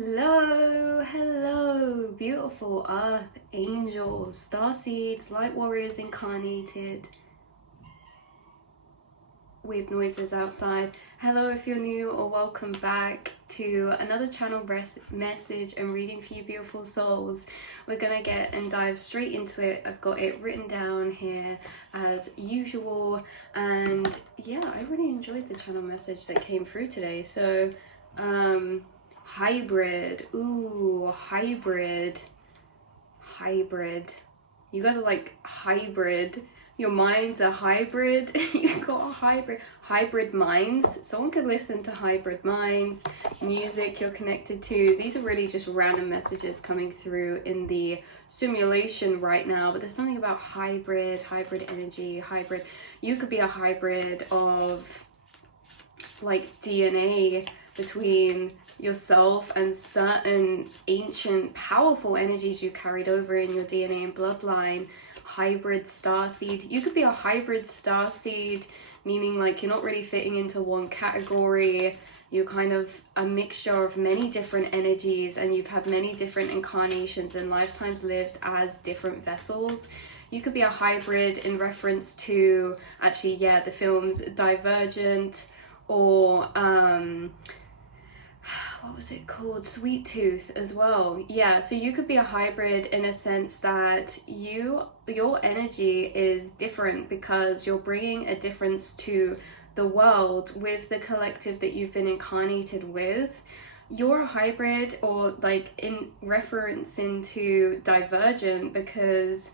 Hello, beautiful earth, angels, starseeds, light warriors incarnated. Weird noises outside. Hello if you're new, or welcome back to another channel message and reading for you beautiful souls. We're gonna get and dive straight into it. I've got it written down here as usual, and yeah, I really enjoyed the channel message that came through today. So hybrid. Ooh, hybrid. You guys are like hybrid. Your minds are hybrid. You've got a hybrid minds. Someone could listen to hybrid minds, music you're connected to. These are really just random messages coming through in the simulation right now, but there's something about hybrid energy, hybrid. You could be a hybrid of like DNA between yourself and certain ancient powerful energies you carried over in your DNA and bloodline. Hybrid starseed. You could be a hybrid starseed, meaning like you're not really fitting into one category. You're kind of a mixture of many different energies, and you've had many different incarnations and lifetimes lived as different vessels. You could be a hybrid in reference to actually, yeah, the films Divergent, or what was it called, Sweet Tooth as well. Yeah, so you could be a hybrid in a sense that your energy is different because you're bringing a difference to the world with the collective that you've been incarnated with. You're a hybrid, or like in reference into Divergent, because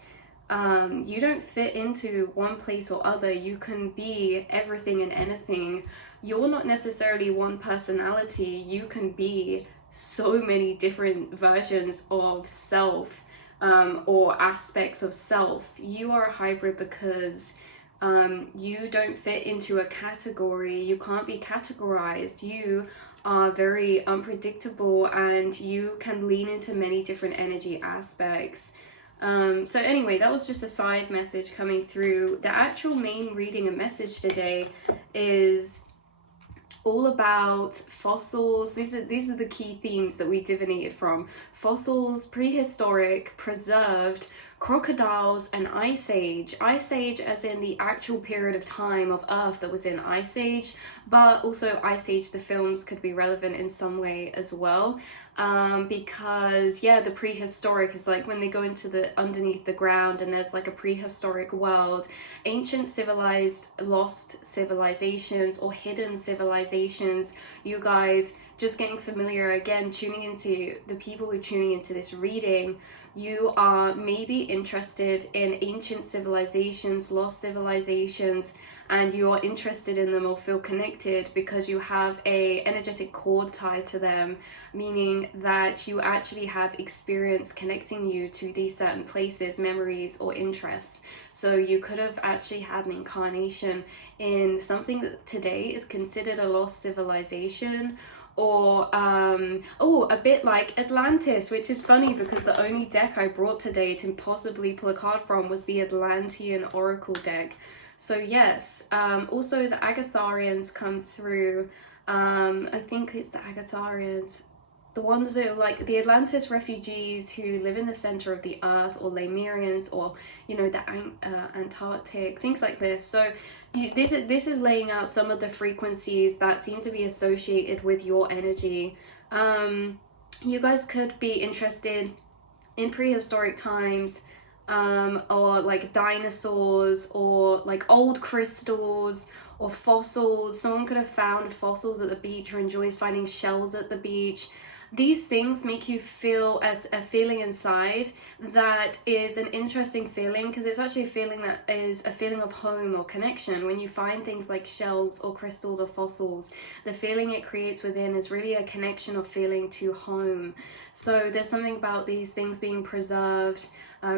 you don't fit into one place or other. You can be everything and anything. You're not necessarily one personality. You can be so many different versions of self, or aspects of self. You are a hybrid because you don't fit into a category. You can't be categorized. You are very unpredictable, and you can lean into many different energy aspects. So anyway, that was just a side message coming through. The actual main reading and message today is all about fossils. These are the key themes that we divinated from. Fossils, prehistoric, preserved, crocodiles, and ice age. Ice age as in the actual period of time of Earth that was in ice age, but also ice age, the films, could be relevant in some way as well. Because yeah, the prehistoric is like when they go into the underneath the ground and there's like a prehistoric world, ancient civilized lost civilizations or hidden civilizations. You guys just getting familiar again, tuning into the people who are tuning into this reading, you are maybe interested in ancient civilizations, lost civilizations, and you're interested in them or feel connected because you have a energetic cord tied to them, meaning that you actually have experience connecting you to these certain places, memories, or interests. So you could have actually had an incarnation in something that today is considered a lost civilization, or a bit like Atlantis, which is funny because the only deck I brought today to possibly pull a card from was the Atlantean Oracle deck. So yes, also the Agatharians come through. I think it's the Agatharians, the ones that are like the Atlantis refugees who live in the center of the earth, or Lemurians, or you know, the Antarctic, things like this. So this is laying out some of the frequencies that seem to be associated with your energy. You guys could be interested in prehistoric times, or like dinosaurs, or like old crystals, or fossils. Someone could have found fossils at the beach or enjoys finding shells at the beach. These things make you feel as a feeling inside that is an interesting feeling, because it's actually a feeling that is a feeling of home or connection. When you find things like shells or crystals or fossils, the feeling it creates within is really a connection of feeling to home. So there's something about these things being preserved.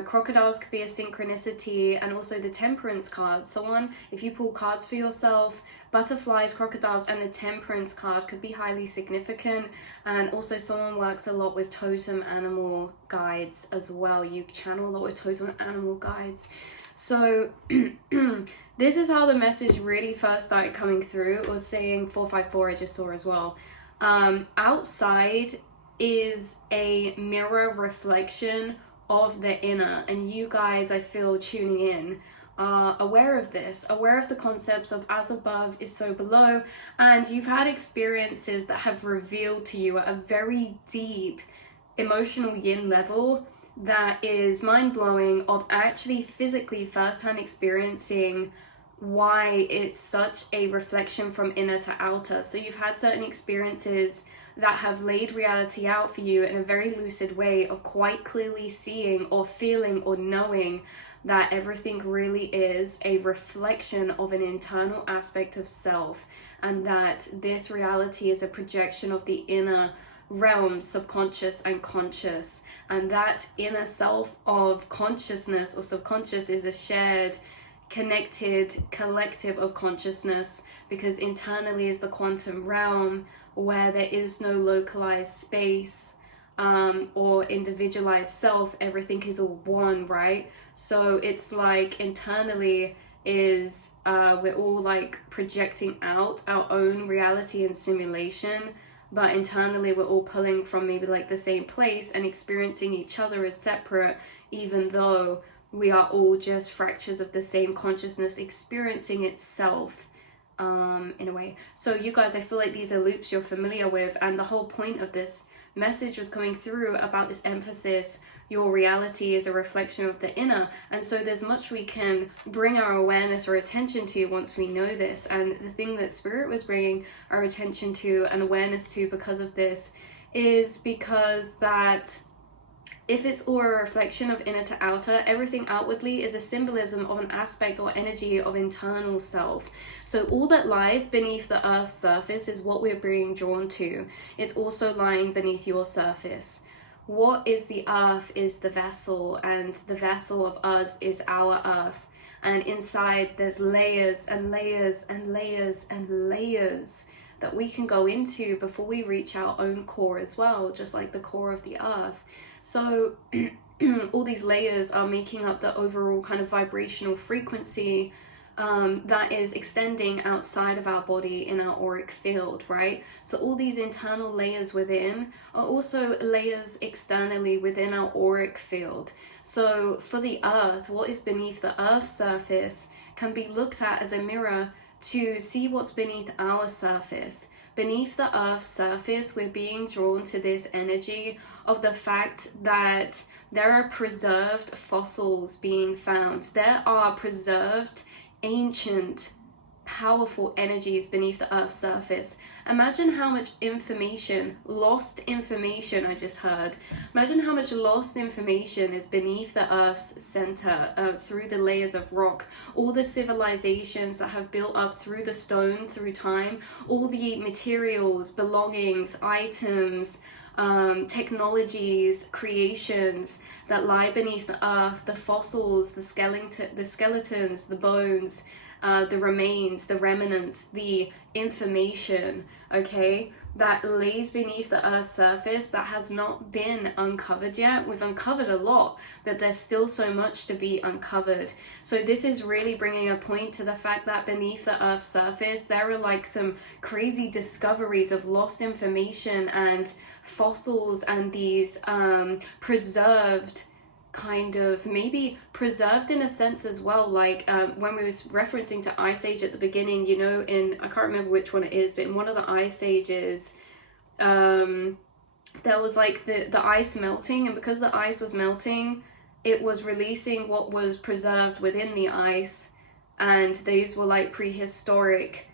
Crocodiles could be a synchronicity, and also the temperance card. Someone, if you pull cards for yourself, butterflies, crocodiles, and the temperance card could be highly significant. And also someone works a lot with totem animal guides as well. You channel a lot with totem animal guides. So this is how the message really first started coming through. It was saying 454, I just saw as well. Outside is a mirror reflection of the inner, and you guys, I feel, tuning in are aware of this, aware of the concepts of as above is so below, and you've had experiences that have revealed to you at a very deep emotional yin level that is mind-blowing, of actually physically first-hand experiencing why it's such a reflection from inner to outer. So you've had certain experiences that have laid reality out for you in a very lucid way of quite clearly seeing or feeling or knowing that everything really is a reflection of an internal aspect of self, and that this reality is a projection of the inner realm, subconscious and conscious, and that inner self of consciousness or subconscious is a shared, connected collective of consciousness, because internally is the quantum realm where there is no localized space or individualized self. Everything is all one, right? So it's like internally is we're all like projecting out our own reality and simulation, but internally we're all pulling from maybe like the same place and experiencing each other as separate, even though we are all just fractures of the same consciousness experiencing itself in a way. So you guys, I feel like these are loops you're familiar with, and the whole point of this message was coming through about this emphasis: your reality is a reflection of the inner. And so there's much we can bring our awareness or attention to once we know this. And the thing that Spirit was bringing our attention to and awareness to because of this is because that if it's all a reflection of inner to outer, everything outwardly is a symbolism of an aspect or energy of internal self. So all that lies beneath the earth's surface is what we're being drawn to. It's also lying beneath your surface. What is the earth is the vessel, and the vessel of us is our earth. And inside there's layers and layers and layers and layers that we can go into before we reach our own core as well, just like the core of the earth. So all these layers are making up the overall kind of vibrational frequency that is extending outside of our body in our auric field, right? So all these internal layers within are also layers externally within our auric field. So for the earth, what is beneath the earth's surface can be looked at as a mirror to see what's beneath our surface. Beneath the earth's surface, we're being drawn to this energy of the fact that there are preserved fossils being found. There are preserved, ancient, powerful energies beneath the earth's surface. Imagine how much information, lost information I just heard. Imagine how much lost information is beneath the earth's center, through the layers of rock. All the civilizations that have built up through the stone, through time, all the materials, belongings, items, technologies, creations that lie beneath the earth, the fossils, the skeletons, the bones, the remains, the remnants, the information, okay, that lays beneath the earth's surface that has not been uncovered yet. We've uncovered a lot, but there's still so much to be uncovered. So this is really bringing a point to the fact that beneath the earth's surface, there are like some crazy discoveries of lost information and fossils and these preserved, kind of maybe preserved in a sense as well, like when we was referencing to Ice Age at the beginning, you know, in, I can't remember which one it is, but in one of the Ice Ages there was like the ice melting, and because the ice was melting, it was releasing what was preserved within the ice, and these were like prehistoric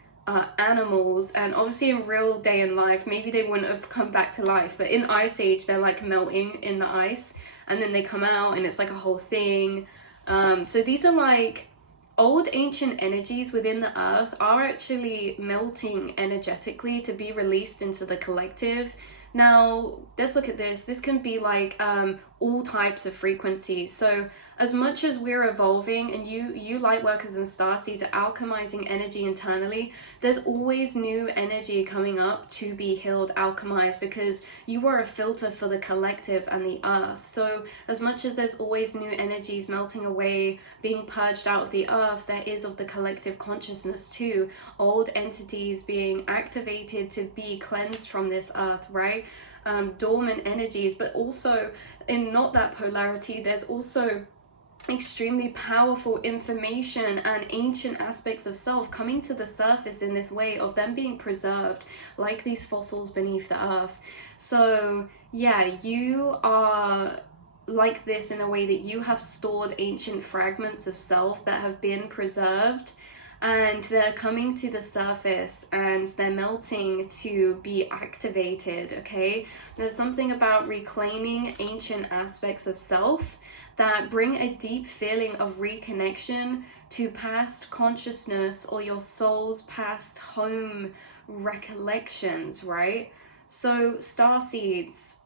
animals, and obviously in real day in life maybe they wouldn't have come back to life, but in Ice Age they're like melting in the ice and then they come out and it's like a whole thing. So these are like old ancient energies within the earth are actually melting energetically to be released into the collective. Now let's look at this. This can be like all types of frequencies. So as much as we're evolving, and you light workers and starseeds are alchemizing energy internally, there's always new energy coming up to be healed, alchemized, because you are a filter for the collective and the earth. So as much as there's always new energies melting away, being purged out of the earth, there is of the collective consciousness too. Old entities being activated to be cleansed from this earth, right? dormant energies, but also in not that polarity, there's also extremely powerful information and ancient aspects of self coming to the surface in this way of them being preserved like these fossils beneath the earth. So yeah, you are like this in a way that you have stored ancient fragments of self that have been preserved, and they're coming to the surface and they're melting to be activated. Okay, there's something about reclaiming ancient aspects of self that bring a deep feeling of reconnection to past consciousness or your soul's past home recollections, right? So starseeds,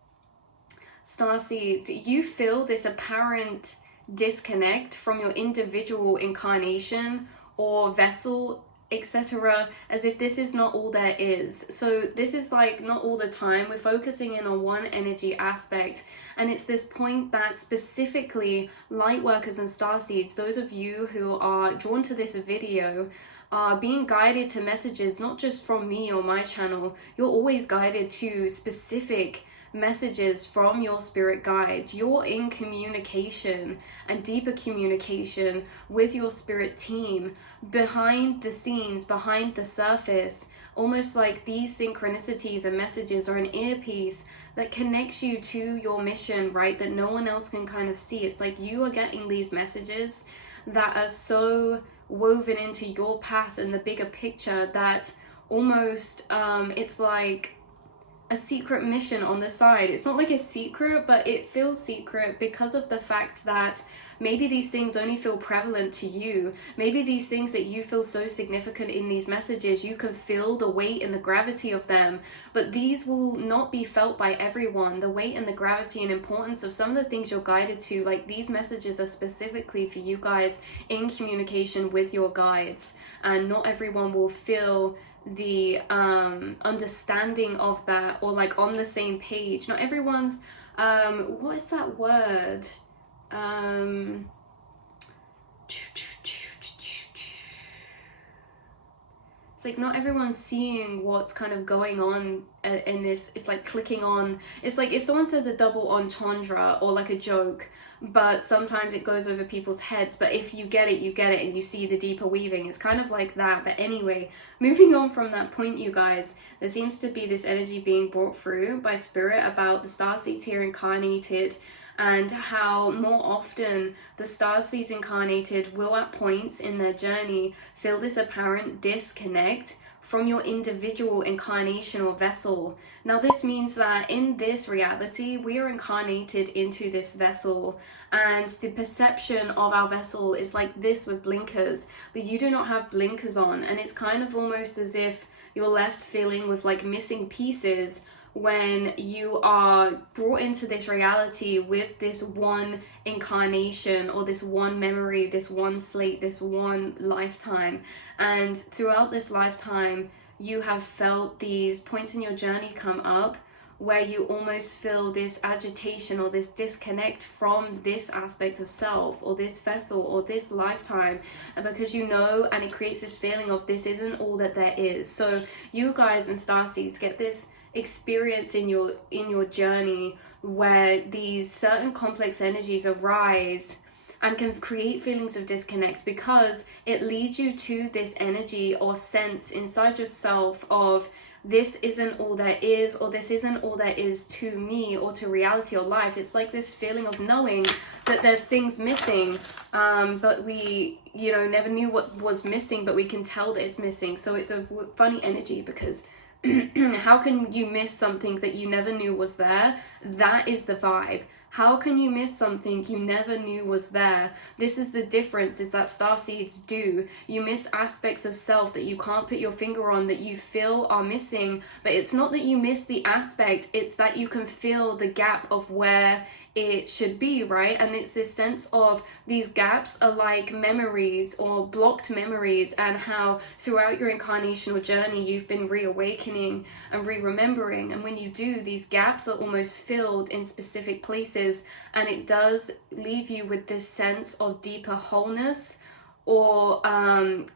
you feel this apparent disconnect from your individual incarnation or vessel, etc., as if this is not all there is. So this is like not all the time. We're focusing in on one energy aspect, and it's this point that specifically light workers and starseeds, those of you who are drawn to this video, are being guided to messages not just from me or my channel. You're always guided to specific messages from your spirit guide. You're in communication and deeper communication with your spirit team behind the scenes, behind the surface, almost like these synchronicities and messages are an earpiece that connects you to your mission, right? That no one else can kind of see. It's like you are getting these messages that are so woven into your path and the bigger picture that almost it's like a secret mission on the side. It's not like a secret, but it feels secret because of the fact that maybe these things only feel prevalent to you. Maybe these things that you feel so significant in these messages, you can feel the weight and the gravity of them, but these will not be felt by everyone. The weight and the gravity and importance of some of the things you're guided to, like these messages are specifically for you guys in communication with your guides, and not everyone will feel the understanding of that or like on the same page. Not everyone's what is that word, it's like not everyone's seeing what's kind of going on in this. It's like clicking on, it's like if someone says a double entendre or like a joke, but sometimes it goes over people's heads, but if you get it, you get it, and you see the deeper weaving. It's kind of like that. But anyway, moving on from that point, you guys, there seems to be this energy being brought through by spirit about the starseeds here incarnated, and how more often the starseeds incarnated will at points in their journey feel this apparent disconnect from your individual incarnation or vessel. Now this means that in this reality, we are incarnated into this vessel, and the perception of our vessel is like this with blinkers, but you do not have blinkers on, and it's kind of almost as if you're left feeling with like missing pieces when you are brought into this reality with this one incarnation or this one memory, this one slate, this one lifetime. And throughout this lifetime, you have felt these points in your journey come up where you almost feel this agitation or this disconnect from this aspect of self or this vessel or this lifetime, and because you know, and it creates this feeling of this isn't all that there is. So you guys and starseeds get this experience in your journey where these certain complex energies arise and can create feelings of disconnect, because it leads you to this energy or sense inside yourself of this isn't all there is, or this isn't all there is to me or to reality or life. It's like this feeling of knowing that there's things missing, but we never knew what was missing, but we can tell that it's missing. So it's a funny energy, because how can you miss something that you never knew was there? That is the vibe. How can you miss something you never knew was there? This is the difference, is that starseeds do. You miss aspects of self that you can't put your finger on, that you feel are missing, but it's not that you miss the aspect, it's that you can feel the gap of where it should be, right? And it's this sense of these gaps are like memories or blocked memories, and how throughout your incarnational journey you've been reawakening and re-remembering, and when you do, these gaps are almost filled in specific places, and it does leave you with this sense of deeper wholeness or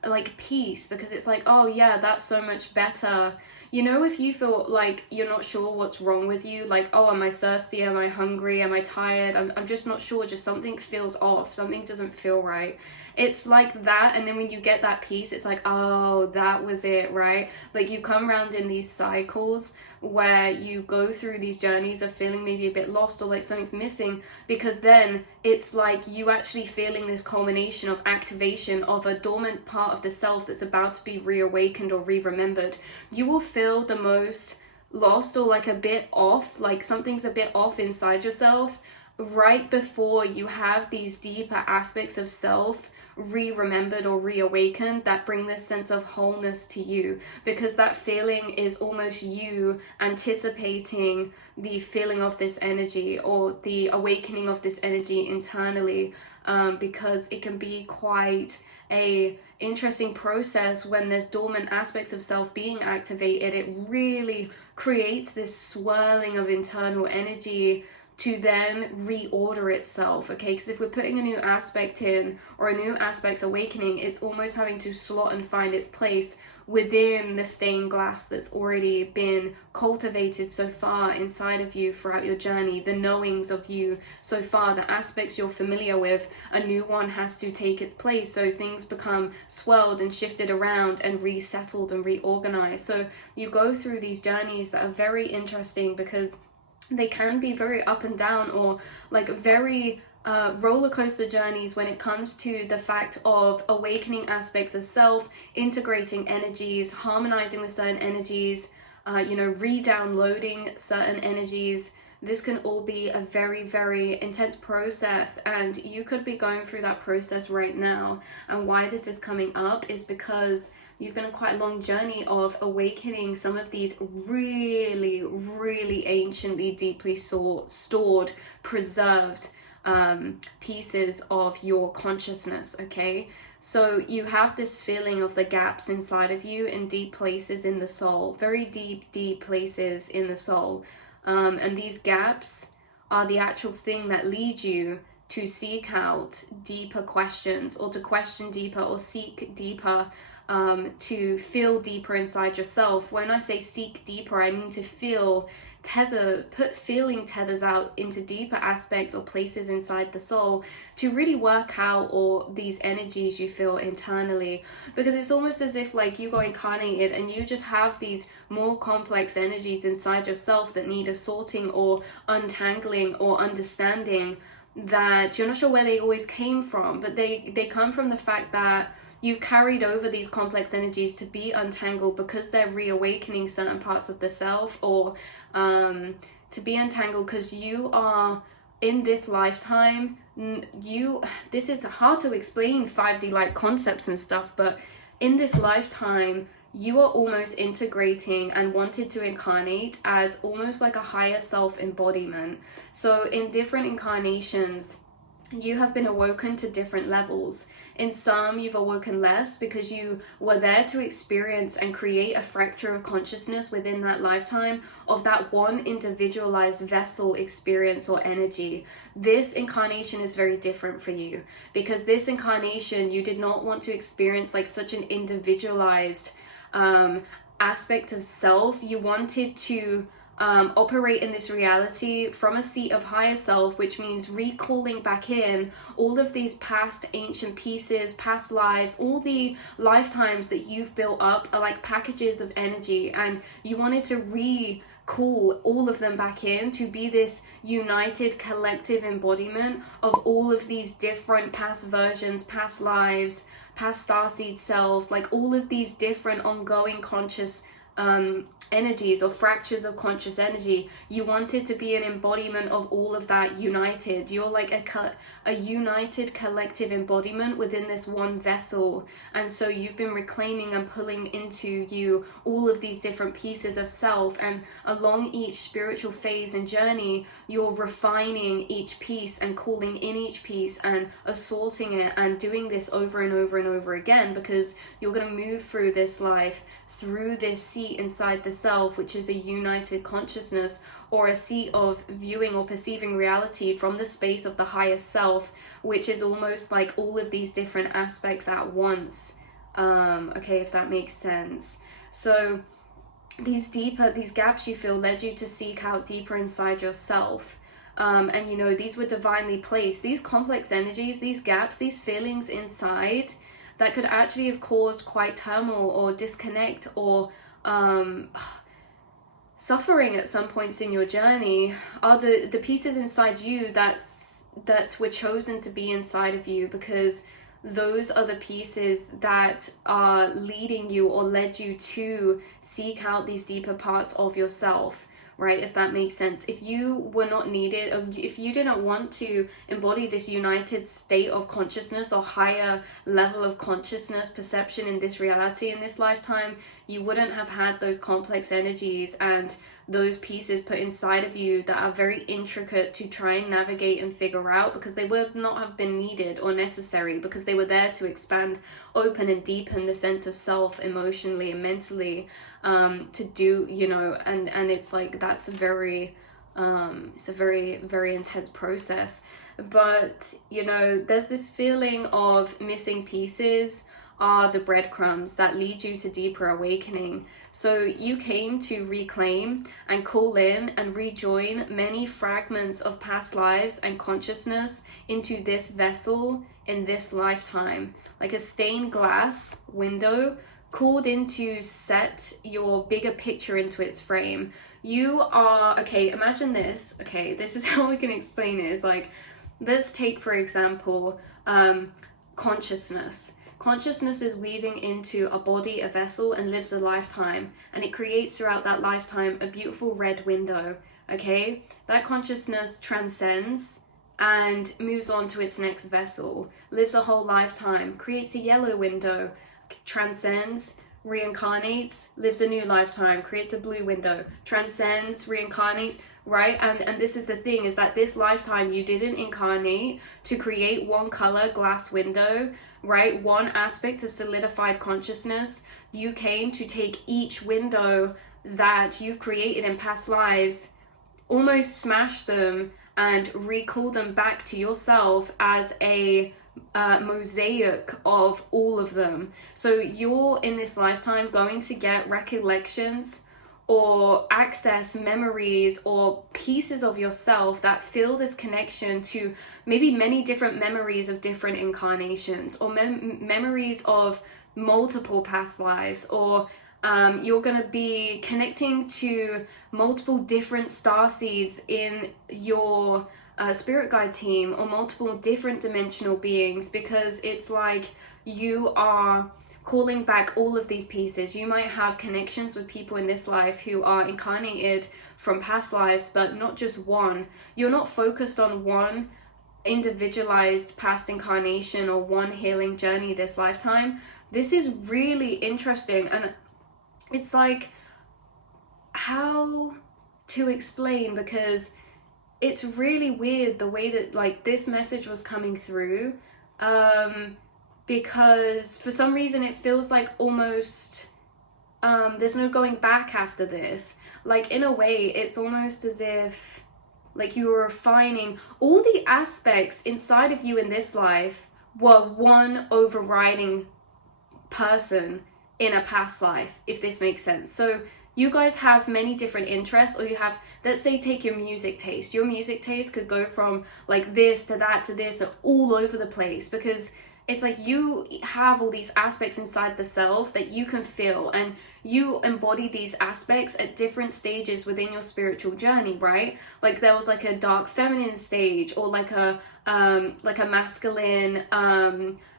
like peace, because it's like, oh yeah, that's so much better. You know, if you feel like you're not sure what's wrong with you, like, oh, am I thirsty? Am I hungry? Am I tired? I'm just not sure. Just something feels off. Something doesn't feel right. It's like that. And then when you get that peace, it's like, oh, that was it, right? Like you come around in these cycles where you go through these journeys of feeling maybe a bit lost or like something's missing, because then it's like you actually feeling this culmination of activation of a dormant part of the self that's about to be reawakened or re-remembered. You will feel the most lost or like a bit off, like something's a bit off inside yourself right before you have these deeper aspects of self re-remembered or reawakened that bring this sense of wholeness to you, because that feeling is almost you anticipating the feeling of this energy or the awakening of this energy internally, because it can be quite a interesting process when there's dormant aspects of self being activated. It really creates this swirling of internal energy to then reorder itself, okay? Because if we're putting a new aspect in or a new aspect's awakening, it's almost having to slot and find its place within the stained glass that's already been cultivated so far inside of you throughout your journey, the knowings of you so far, the aspects you're familiar with. A new one has to take its place, so things become swirled and shifted around and resettled and reorganized. So you go through these journeys that are very interesting because they can be very up and down, or like very roller coaster journeys when it comes to the fact of awakening aspects of self, integrating energies, harmonizing with certain energies, re-downloading certain energies. This can all be a very, very intense process, and you could be going through that process right now. And why this is coming up is because you've been on quite a long journey of awakening some of these really, really anciently, deeply stored, preserved pieces of your consciousness, okay? So you have this feeling of the gaps inside of you in deep places in the soul, very deep, deep places in the soul. And these gaps are the actual thing that lead you to seek out deeper questions, or to question deeper, or seek deeper, to feel deeper inside yourself. When I say seek deeper, I mean to feel put feeling tethers out into deeper aspects or places inside the soul to really work out all these energies you feel internally. Because it's almost as if like you got incarnated and you just have these more complex energies inside yourself that need a sorting or untangling or understanding, that you're not sure where they always came from, but they come from the fact that you've carried over these complex energies to be untangled because they're reawakening certain parts of the self, or to be untangled because you are in this lifetime. This is hard to explain 5D like concepts and stuff, but in this lifetime you are almost integrating and wanted to incarnate as almost like a higher self embodiment. So in different incarnations you have been awoken to different levels. In some, you've awoken less because you were there to experience and create a fracture of consciousness within that lifetime of that one individualized vessel experience or energy. This incarnation is very different for you, because this incarnation, you did not want to experience like such an individualized aspect of self. You wanted to operate in this reality from a seat of higher self, which means recalling back in all of these past ancient pieces, past lives, all the lifetimes that you've built up are like packages of energy, and you wanted to recall all of them back in to be this united collective embodiment of all of these different past versions, past lives, past starseed self, like all of these different ongoing conscious energies or fractures of conscious energy. You wanted to be an embodiment of all of that united. You're like a united collective embodiment within this one vessel, and so you've been reclaiming and pulling into you all of these different pieces of self, and along each spiritual phase and journey you're refining each piece and calling in each piece and assorting it, and doing this over and over and over again, because you're going to move through this life through this seat inside the self, which is a united consciousness, or a seat of viewing or perceiving reality from the space of the highest self, which is almost like all of these different aspects at once. Okay, if that makes sense. So these gaps you feel led you to seek out deeper inside yourself. And you know, these were divinely placed. These complex energies, these gaps, these feelings inside that could actually have caused quite turmoil or disconnect or suffering at some points in your journey, are the pieces inside you that were chosen to be inside of you, because those are the pieces that are leading you or led you to seek out these deeper parts of yourself, right? If that makes sense. If you were not needed, or if you didn't want to embody this united state of consciousness or higher level of consciousness perception in this reality, in this lifetime, you wouldn't have had those complex energies and those pieces put inside of you that are very intricate to try and navigate and figure out, because they would not have been needed or necessary, because they were there to expand, open and deepen the sense of self emotionally and mentally, to do, you know, and it's like, that's a very it's a very, very intense process. But you know, there's this feeling of missing pieces are the breadcrumbs that lead you to deeper awakening. So you came to reclaim and call in and rejoin many fragments of past lives and consciousness into this vessel in this lifetime, like a stained glass window called in to set your bigger picture into its frame. You are, okay, imagine this. Okay, this is how we can explain it. Is like, let's take for example consciousness. Consciousness is weaving into a body, a vessel, and lives a lifetime, and it creates throughout that lifetime a beautiful red window. Okay, that consciousness transcends and moves on to its next vessel, lives a whole lifetime, creates a yellow window, transcends, reincarnates, lives a new lifetime, creates a blue window, transcends, reincarnates, right? And this is the thing, is that this lifetime you didn't incarnate to create one color glass window, right? One aspect of solidified consciousness. You came to take each window that you've created in past lives, almost smash them and recall them back to yourself as a mosaic of all of them. So you're in this lifetime going to get recollections or access memories or pieces of yourself that feel this connection to maybe many different memories of different incarnations, or memories of multiple past lives, or you're going to be connecting to multiple different starseeds in your spirit guide team, or multiple different dimensional beings, because it's like you are calling back all of these pieces. You might have connections with people in this life who are incarnated from past lives, but not just one. You're not focused on one individualized past incarnation or one healing journey this lifetime. This is really interesting, and it's like, how to explain, because it's really weird the way that like this message was coming through, because for some reason it feels like almost there's no going back after this. Like, in a way, it's almost as if like you were refining all the aspects inside of you in this life were one overriding person in a past life, if this makes sense. So you guys have many different interests, or you have, let's say, take your music taste. Your music taste could go from like this to that to this, all over the place, because it's like you have all these aspects inside the self that you can feel, and you embody these aspects at different stages within your spiritual journey, right? Like there was like a dark feminine stage, or like a masculine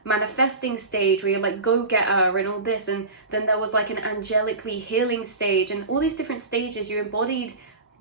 manifesting stage where you're like go-getter and all this, and then there was like an angelically healing stage, and all these different stages you embodied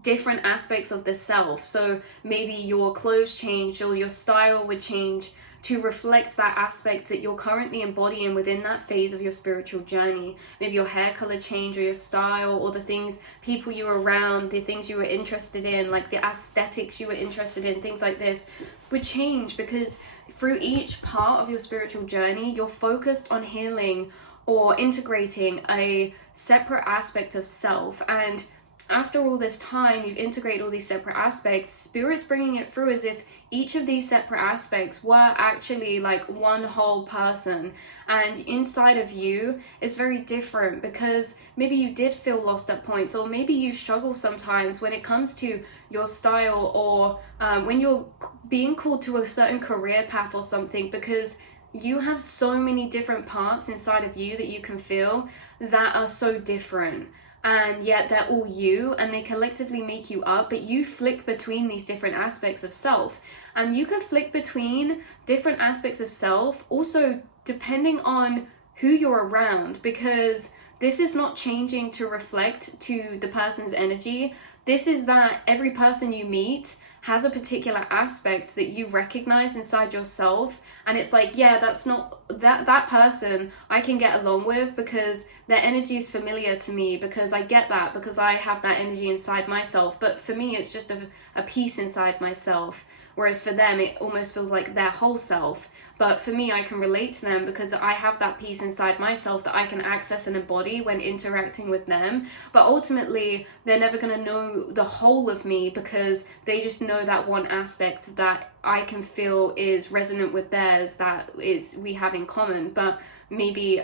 different aspects of the self. So maybe your clothes changed, or your style would change to reflect that aspect that you're currently embodying within that phase of your spiritual journey. Maybe your hair color change, or your style, or the things, people you were around, the things you were interested in, like the aesthetics you were interested in, things like this would change, because through each part of your spiritual journey, you're focused on healing or integrating a separate aspect of self. And after all this time, you've integrated all these separate aspects, Spirit's bringing it through as if each of these separate aspects were actually like one whole person, and inside of you is very different, because maybe you did feel lost at points, or maybe you struggle sometimes when it comes to your style, or when you're being called to a certain career path or something, because you have so many different parts inside of you that you can feel that are so different, and yet they're all you, and they collectively make you up. But you flick between these different aspects of self, and you can flick between different aspects of self also depending on who you're around, because this is not changing to reflect to the person's energy. This is that every person you meet has a particular aspect that you recognize inside yourself, and it's like, yeah, that's not that person I can get along with because their energy is familiar to me, because I get that, because I have that energy inside myself. But for me, it's just a piece inside myself, whereas for them it almost feels like their whole self. But for me, I can relate to them because I have that piece inside myself that I can access and embody when interacting with them. But ultimately, they're never going to know the whole of me, because they just know that one aspect that I can feel is resonant with theirs, that is we have in common. But maybe,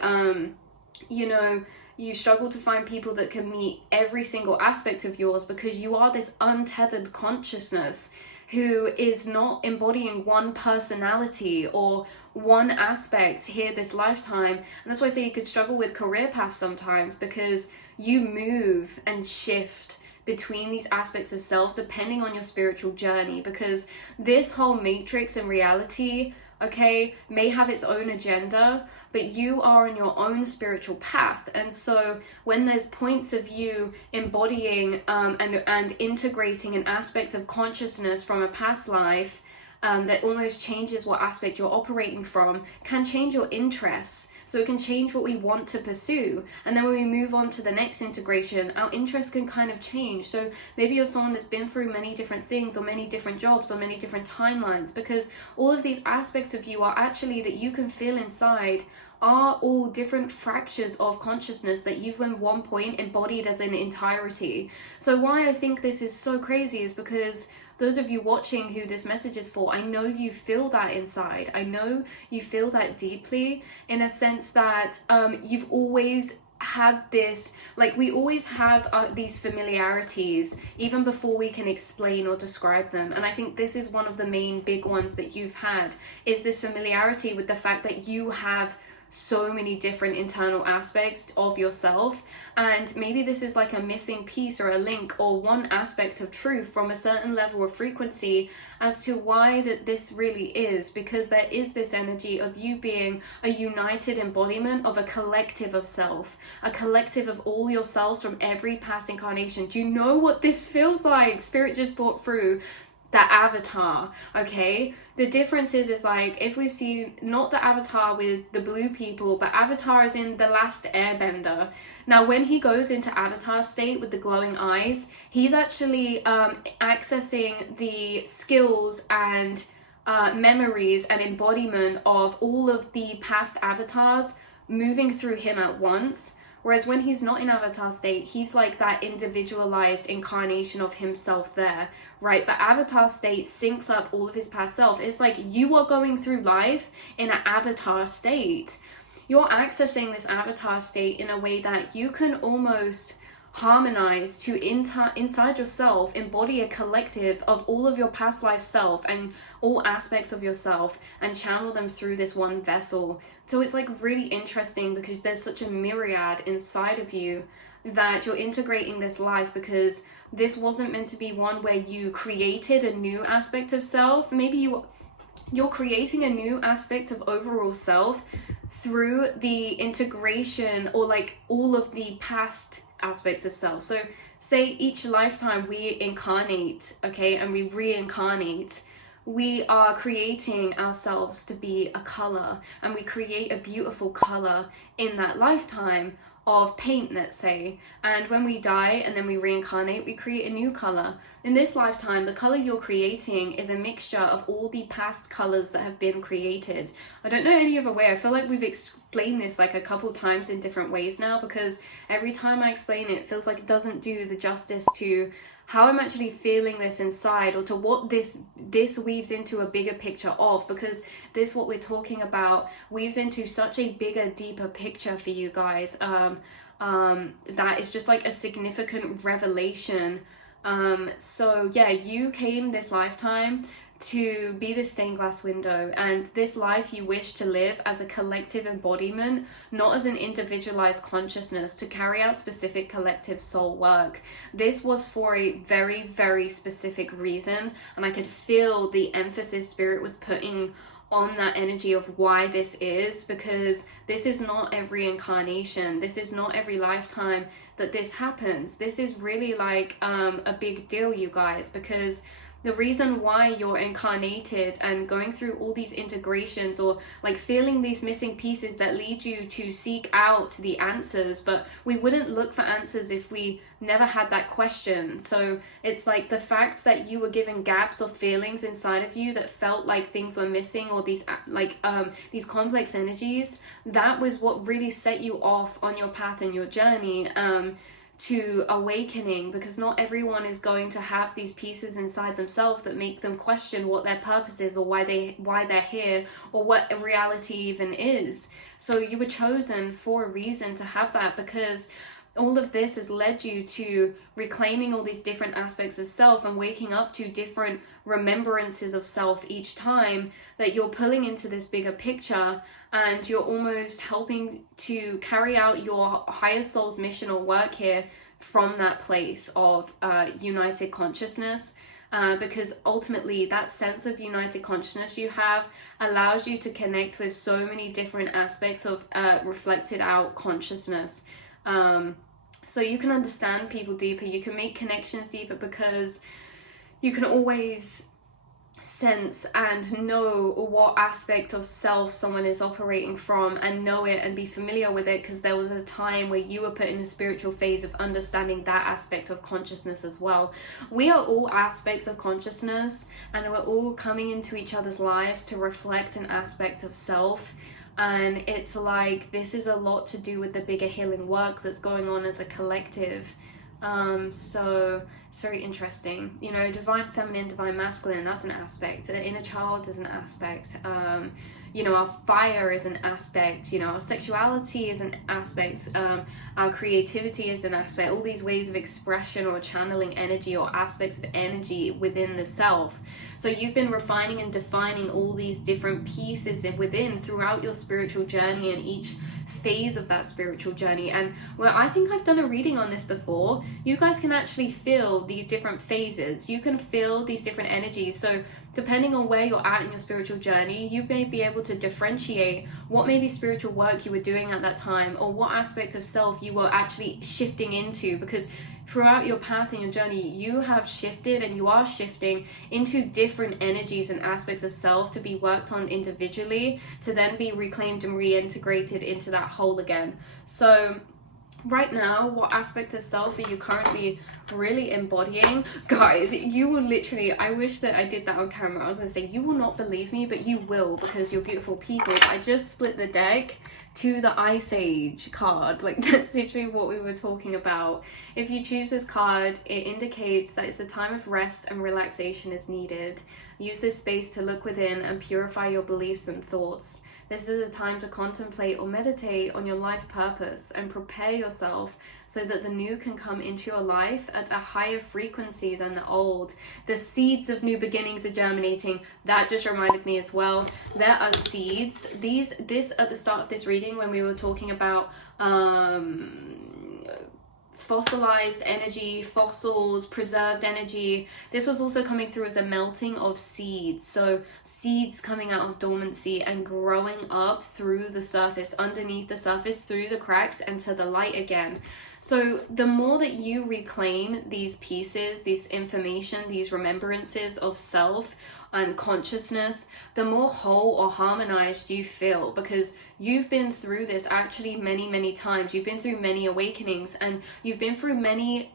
you know, you struggle to find people that can meet every single aspect of yours, because you are this untethered consciousness who is not embodying one personality or one aspect here this lifetime. And that's why I say you could struggle with career paths sometimes, because you move and shift between these aspects of self depending on your spiritual journey, because this whole matrix and reality, okay, may have its own agenda, but you are on your own spiritual path. And so when there's points of you embodying and integrating an aspect of consciousness from a past life that almost changes what aspect you're operating from, can change your interests. So it can change what we want to pursue. And then when we move on to the next integration, our interests can kind of change. So maybe you're someone that's been through many different things, or many different jobs, or many different timelines, because all of these aspects of you are actually, that you can feel inside, are all different fractures of consciousness that you've at one point embodied as an entirety. So why I think this is so crazy is because those of you watching who this message is for, I know you feel that inside. I know you feel that deeply, in a sense that you've always had this, like we always have these familiarities even before we can explain or describe them. And I think this is one of the main big ones that you've had, is this familiarity with the fact that you have so many different internal aspects of yourself, and maybe this is like a missing piece or a link or one aspect of truth from a certain level of frequency as to why that this really is, because there is this energy of you being a united embodiment of a collective of self, a collective of all your selves from every past incarnation. Do you know what this feels like? Spirit just brought through that avatar, okay? The difference is like, if we see not the avatar with the blue people, but avatar is in The Last Airbender. Now when he goes into avatar state with the glowing eyes, he's actually accessing the skills and memories and embodiment of all of the past avatars moving through him at once. Whereas when he's not in avatar state, he's like that individualized incarnation of himself there, right? But avatar state syncs up all of his past self. It's like you are going through life in an avatar state. You're accessing this avatar state in a way that you can almost harmonize to inside yourself, embody a collective of all of your past life self and all aspects of yourself, and channel them through this one vessel. So it's like really interesting, because there's such a myriad inside of you that you're integrating this life, because this wasn't meant to be one where you created a new aspect of self. Maybe you're creating a new aspect of overall self through the integration, or like all of the past aspects of self. So say each lifetime we incarnate, okay, and we reincarnate, we are creating ourselves to be a color, and we create a beautiful color in that lifetime of paint, let's say, and when we die and then we reincarnate, we create a new color. In this lifetime, the color you're creating is a mixture of all the past colors that have been created. I don't know any other way. I feel like we've explained this like a couple times in different ways now, because every time I explain it, it feels like it doesn't do the justice to how I'm actually feeling this inside, or to what this weaves into a bigger picture of, because this, what we're talking about, weaves into such a bigger, deeper picture for you guys, that is just like a significant revelation. So yeah, you came this lifetime to be this stained glass window, and this life you wish to live as a collective embodiment, not as an individualized consciousness, to carry out specific collective soul work. This was for a very, very specific reason, and I could feel the emphasis Spirit was putting on that energy of why this is, because this is not every incarnation, this is not every lifetime that this happens. This is really like a big deal, you guys, because the reason why you're incarnated and going through all these integrations, or like feeling these missing pieces that lead you to seek out the answers, but we wouldn't look for answers if we never had that question. So it's like the fact that you were given gaps of feelings inside of you that felt like things were missing, or these these complex energies, that was what really set you off on your path and your journey to awakening, because not everyone is going to have these pieces inside themselves that make them question what their purpose is, or why they're here, or what reality even is. So you were chosen for a reason to have that, because all of this has led you to reclaiming all these different aspects of self and waking up to different remembrances of self each time that you're pulling into this bigger picture, and you're almost helping to carry out your higher soul's mission or work here from that place of united consciousness. Because ultimately that sense of united consciousness you have allows you to connect with so many different aspects of reflected out consciousness. So you can understand people deeper, you can make connections deeper, because you can always sense and know what aspect of self someone is operating from, and know it and be familiar with it, because there was a time where you were put in a spiritual phase of understanding that aspect of consciousness as well. We are all aspects of consciousness, and we're all coming into each other's lives to reflect an aspect of self. And it's like, this is a lot to do with the bigger healing work that's going on as a collective. So it's very interesting. You know, divine feminine, divine masculine, that's an aspect. Inner child is an aspect. You know, our fire is an aspect. You know, our sexuality is an aspect. Our creativity is an aspect. All these ways of expression or channeling energy, or aspects of energy within the self. So you've been refining and defining all these different pieces within throughout your spiritual journey, and each phase of that spiritual journey. And well, I think I've done a reading on this before. You guys can actually feel these different phases. You can feel these different energies. So depending on where you're at in your spiritual journey, you may be able to differentiate what maybe spiritual work you were doing at that time, or what aspects of self you were actually shifting into, because throughout your path and your journey, you have shifted, and you are shifting into different energies and aspects of self to be worked on individually, to then be reclaimed and reintegrated into that whole again. So right now, what aspect of self are you currently really embodying? Guys, you will literally, I wish that I did that on camera. I was going to say, you will not believe me, but you will, because you're beautiful people. I just split the deck to the Ice Age card. Like, that's literally what we were talking about. If you choose this card, it indicates that it's a time of rest and relaxation is needed. Use this space to look within and purify your beliefs and thoughts. This is a time to contemplate or meditate on your life purpose and prepare yourself so that the new can come into your life at a higher frequency than the old. The seeds of new beginnings are germinating. That just reminded me as well. There are seeds. This at the start of this reading, when we were talking about fossilized energy, fossils, preserved energy, this was also coming through as a melting of seeds. So seeds coming out of dormancy and growing up through the surface, underneath the surface, through the cracks, and to the light again. So the more that you reclaim these pieces, this information, these remembrances of self and consciousness, the more whole or harmonized you feel, because you've been through this actually many, many times. You've been through many awakenings, and you've been through many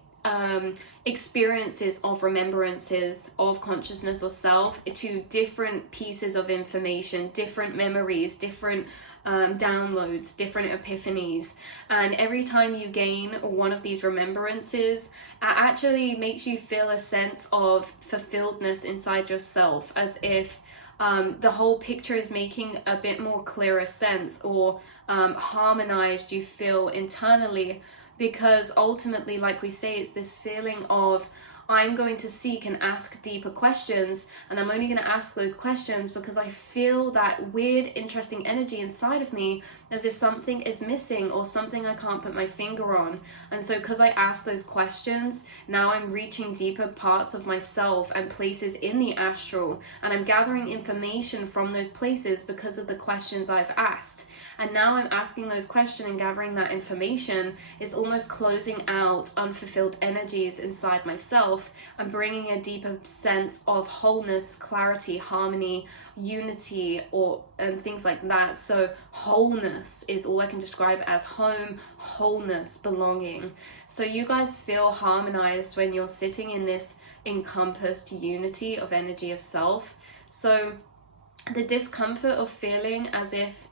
experiences of remembrances of consciousness or self to different pieces of information, different memories, different downloads, different epiphanies. And every time you gain one of these remembrances, it actually makes you feel a sense of fulfilledness inside yourself, as if the whole picture is making a bit more clearer sense, or harmonized you feel internally. Because ultimately, like we say, it's this feeling of, I'm going to seek and ask deeper questions, and I'm only going to ask those questions because I feel that weird, interesting energy inside of me, as if something is missing or something I can't put my finger on. And so because I ask those questions, now I'm reaching deeper parts of myself and places in the astral, and I'm gathering information from those places because of the questions I've asked. And now I'm asking those questions and gathering that information is almost closing out unfulfilled energies inside myself and bringing a deeper sense of wholeness, clarity, harmony, unity, and things like that. So wholeness is all I can describe as home, wholeness, belonging. So you guys feel harmonized when you're sitting in this encompassed unity of energy of self. So the discomfort of feeling as if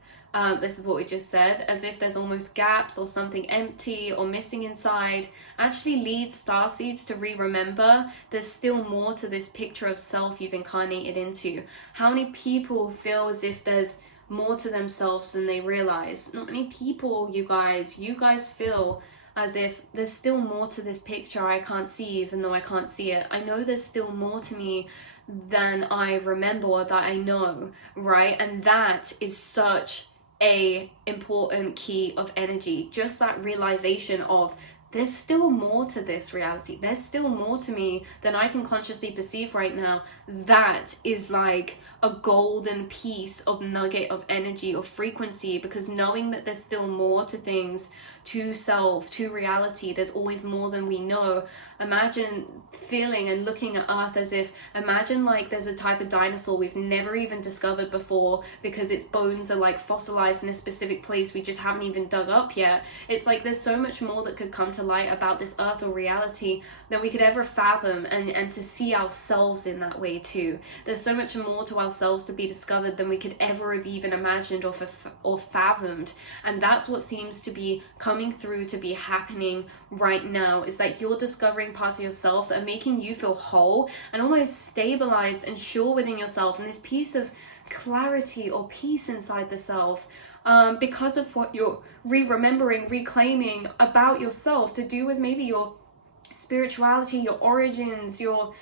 this is what we just said, as if there's almost gaps or something empty or missing inside, actually leads starseeds to remember there's still more to this picture of self you've incarnated into. How many people feel as if there's more to themselves than they realize? Not many people, you guys feel as if there's still more to this picture I can't see, even though I can't see it. I know there's still more to me than I remember, or that I know, right? And that is such a important key of energy. Just that realization of, there's still more to this reality, there's still more to me than I can consciously perceive right now. That is like a golden piece of nugget of energy or frequency, because knowing that there's still more to things, to self, to reality, there's always more than we know. Imagine feeling and looking at Earth as if, imagine like there's a type of dinosaur we've never even discovered before, because its bones are like fossilized in a specific place we just haven't even dug up yet. It's like there's so much more that could come to light about this Earth or reality than we could ever fathom, and to see ourselves in that way too. There's so much more to ourselves to be discovered than we could ever have even imagined or fathomed. And that's what seems to be coming through, to be happening right now, is that you're discovering parts of yourself that are making you feel whole and almost stabilized and sure within yourself, and this piece of clarity or peace inside the self, because of what you're remembering, reclaiming about yourself, to do with maybe your spirituality, your origins, your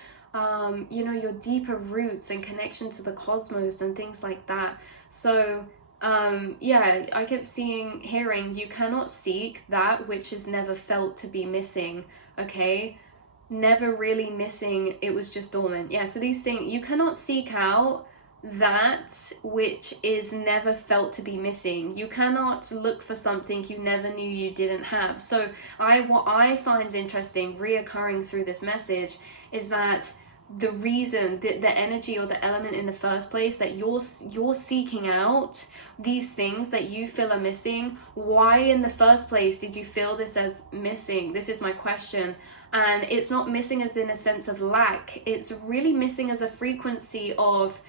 your deeper roots and connection to the cosmos and things like that. So I kept hearing, you cannot seek that which is never felt to be missing. Okay, never really missing, it was just dormant. Yeah, so these things, you cannot seek out that which is never felt to be missing. You cannot look for something you never knew you didn't have. So what I find interesting reoccurring through this message is that the reason, the energy or the element in the first place, that you're seeking out these things that you feel are missing. Why in the first place did you feel this as missing? This is my question. And it's not missing as in a sense of lack. It's really missing as a frequency of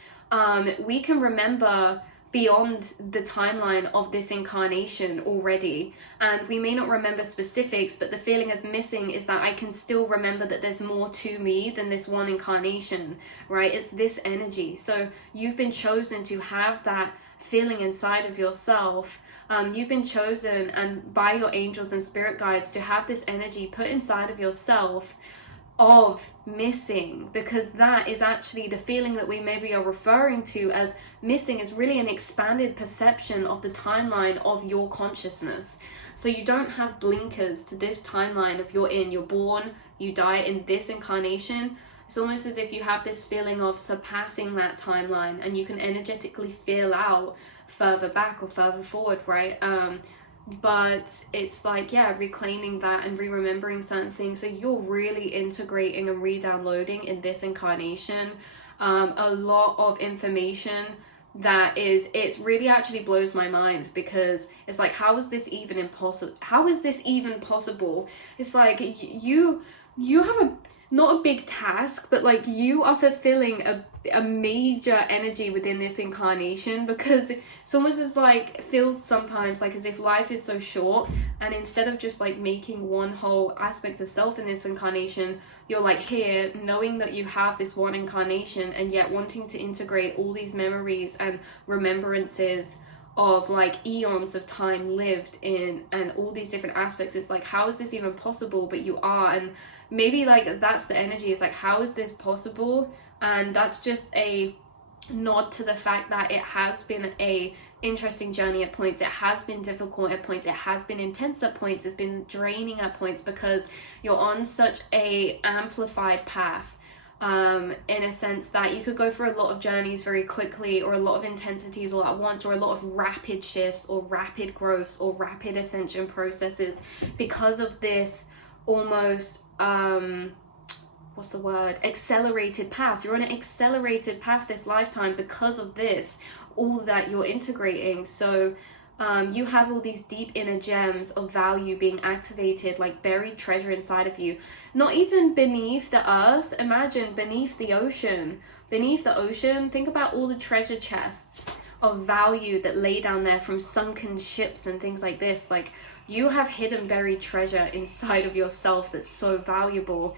we can remember beyond the timeline of this incarnation already, and we may not remember specifics, but the feeling of missing is that I can still remember that there's more to me than this one incarnation, right? It's this energy. So you've been chosen to have that feeling inside of yourself. You've been chosen, and by your angels and spirit guides, to have this energy put inside of yourself of missing, because that is actually the feeling that we maybe are referring to as missing, is really an expanded perception of the timeline of your consciousness. So you don't have blinkers to this timeline of you're born, you die in this incarnation. It's almost as if you have this feeling of surpassing that timeline, and you can energetically feel out further back or further forward, right? but it's like, yeah, reclaiming that and re-remembering certain things. So you're really integrating and re-downloading in this incarnation a lot of information that is, it's really actually blows my mind, because it's like, how is this even impossible? How is this even possible? It's like you have a, not a big task, but like you are fulfilling a major energy within this incarnation, because it's almost as like, feels sometimes like as if life is so short, and instead of just like making one whole aspect of self in this incarnation, you're like here knowing that you have this one incarnation, and yet wanting to integrate all these memories and remembrances of like eons of time lived in, and all these different aspects. It's like, how is this even possible? But you are. And maybe like that's the energy, is like, how is this possible? And that's just a nod to the fact that it has been a interesting journey at points. It has been difficult at points. It has been intense at points. It's been draining at points, because you're on such a amplified path, in a sense that you could go through a lot of journeys very quickly, or a lot of intensities all at once, or a lot of rapid shifts or rapid growths or rapid ascension processes, because of this almost what's the word, accelerated path. You're on an accelerated path this lifetime because of this, all that you're integrating. So you have all these deep inner gems of value being activated, like buried treasure inside of you, not even beneath the earth. Imagine beneath the ocean. Beneath the ocean, think about all the treasure chests of value that lay down there from sunken ships and things like this. Like, you have hidden buried treasure inside of yourself that's so valuable,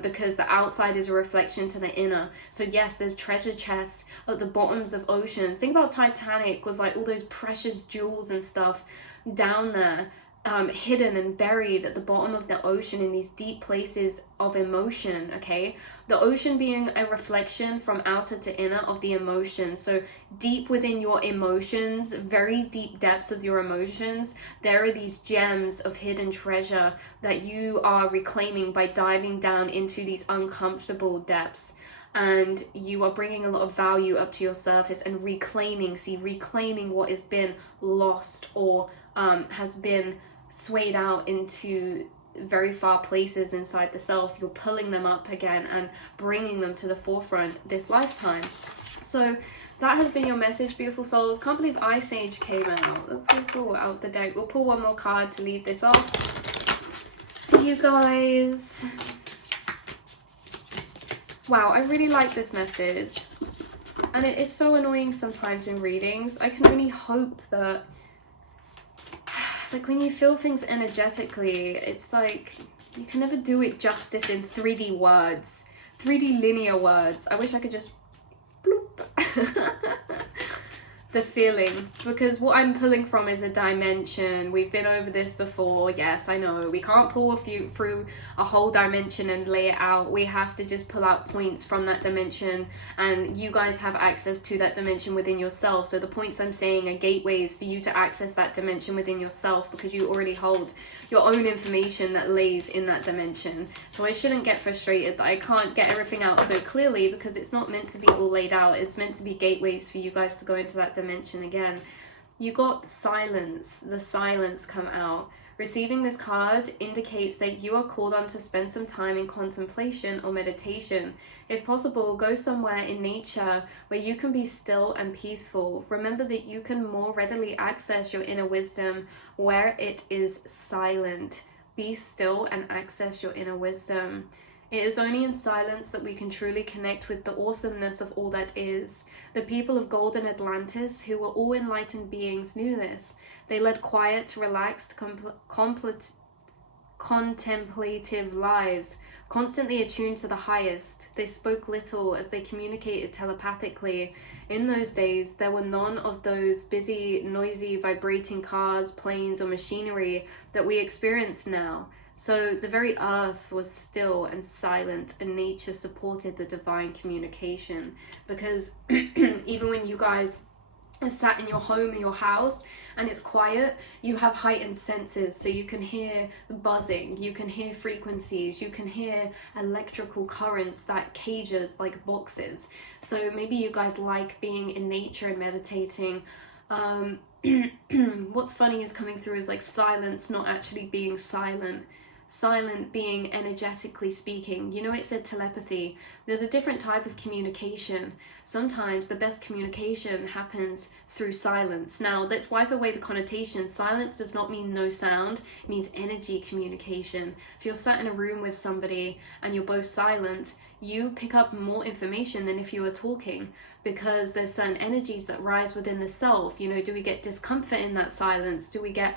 because the outside is a reflection to the inner. So yes, there's treasure chests at the bottoms of oceans. Think about Titanic with like all those precious jewels and stuff down there, hidden and buried at the bottom of the ocean in these deep places of emotion. Okay, the ocean being a reflection from outer to inner of the emotion. So deep within your emotions, very deep depths of your emotions, there are these gems of hidden treasure that you are reclaiming by diving down into these uncomfortable depths. And you are bringing a lot of value up to your surface and reclaiming what has been lost, or has been swayed out into very far places inside the self. You're pulling them up again and bringing them to the forefront this lifetime. So that has been your message, beautiful souls. Can't believe Ice Age came out. That's so cool. Out the deck. We'll pull one more card to leave this off for you guys. Wow, I really like this message, and it is so annoying sometimes in readings. I can only hope that, like, when you feel things energetically, it's like you can never do it justice in 3D words, 3D linear words. I wish I could just bloop the feeling, because what I'm pulling from is a dimension. We've been over this before. Yes, I know we can't pull through a whole dimension and lay it out. We have to just pull out points from that dimension, and you guys have access to that dimension within yourself. So the points I'm saying are gateways for you to access that dimension within yourself, because you already hold your own information that lays in that dimension. So I shouldn't get frustrated that I can't get everything out so clearly, because it's not meant to be all laid out. It's meant to be gateways for you guys to go into that dimension again. You got the silence come out. Receiving this card indicates that you are called on to spend some time in contemplation or meditation. If possible, go somewhere in nature where you can be still and peaceful. Remember that you can more readily access your inner wisdom where it is silent. Be still and access your inner wisdom. It is only in silence that we can truly connect with the awesomeness of all that is. The people of Golden Atlantis, who were all enlightened beings, knew this. They led quiet, relaxed, contemplative lives, constantly attuned to the highest. They spoke little as they communicated telepathically. In those days, there were none of those busy, noisy, vibrating cars, planes, or machinery that we experience now. So the very earth was still and silent, and nature supported the divine communication. Because even when you guys are sat in your home or your house and it's quiet, you have heightened senses. So you can hear buzzing, you can hear frequencies, you can hear electrical currents that cages like boxes. So maybe you guys like being in nature and meditating What's funny is coming through is like silence not actually being silent, silent being energetically speaking. You know, it said telepathy. There's a different type of communication. Sometimes the best communication happens through silence. Now, let's wipe away the connotation. Silence does not mean no sound, it means energy communication. If you're sat in a room with somebody and you're both silent, you pick up more information than if you were talking, because there's certain energies that rise within the self. You know, do we get discomfort in that silence? Do we get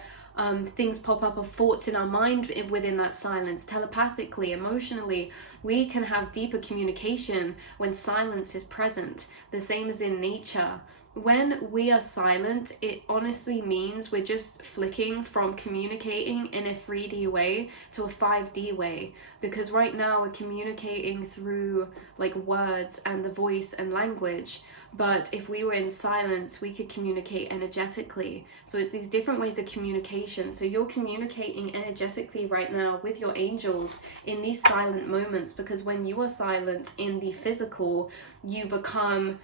things pop up of thoughts in our mind within that silence, telepathically, emotionally? We can have deeper communication when silence is present. The same as in nature. When we are silent, it honestly means we're just flicking from communicating in a 3D way to a 5D way. Because right now we're communicating through like words and the voice and language. But if we were in silence, we could communicate energetically. So it's these different ways of communication. So you're communicating energetically right now with your angels in these silent moments, because when you are silent in the physical, you become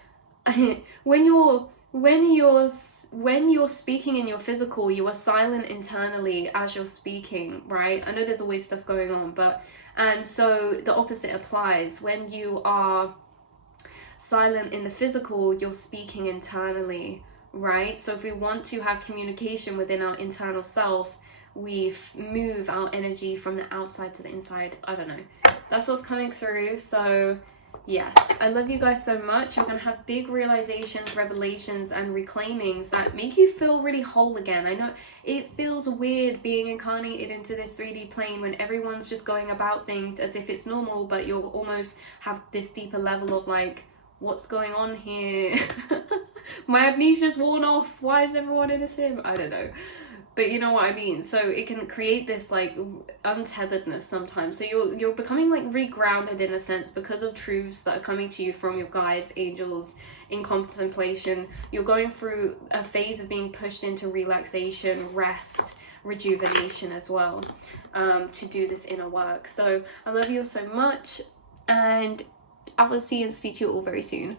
when you're speaking in your physical, you are silent internally as you're speaking, right? I know there's always stuff going on, and so the opposite applies. When you are silent in the physical, you're speaking internally, right? So if we want to have communication within our internal self, we move our energy from the outside to the inside. I don't know. That's what's coming through. So yes, I love you guys so much. You're going to have big realizations, revelations, and reclaimings that make you feel really whole again. I know it feels weird being incarnated into this 3D plane when everyone's just going about things as if it's normal, but you'll almost have this deeper level of like, what's going on here? My amnesia's worn off. Why is everyone in a sim? I don't know. But you know what I mean. So it can create this like untetheredness sometimes. So you're becoming like regrounded in a sense because of truths that are coming to you from your guides, angels, in contemplation. You're going through a phase of being pushed into relaxation, rest, rejuvenation as well, to do this inner work. So I love you all so much, and I will see and speak to you all very soon.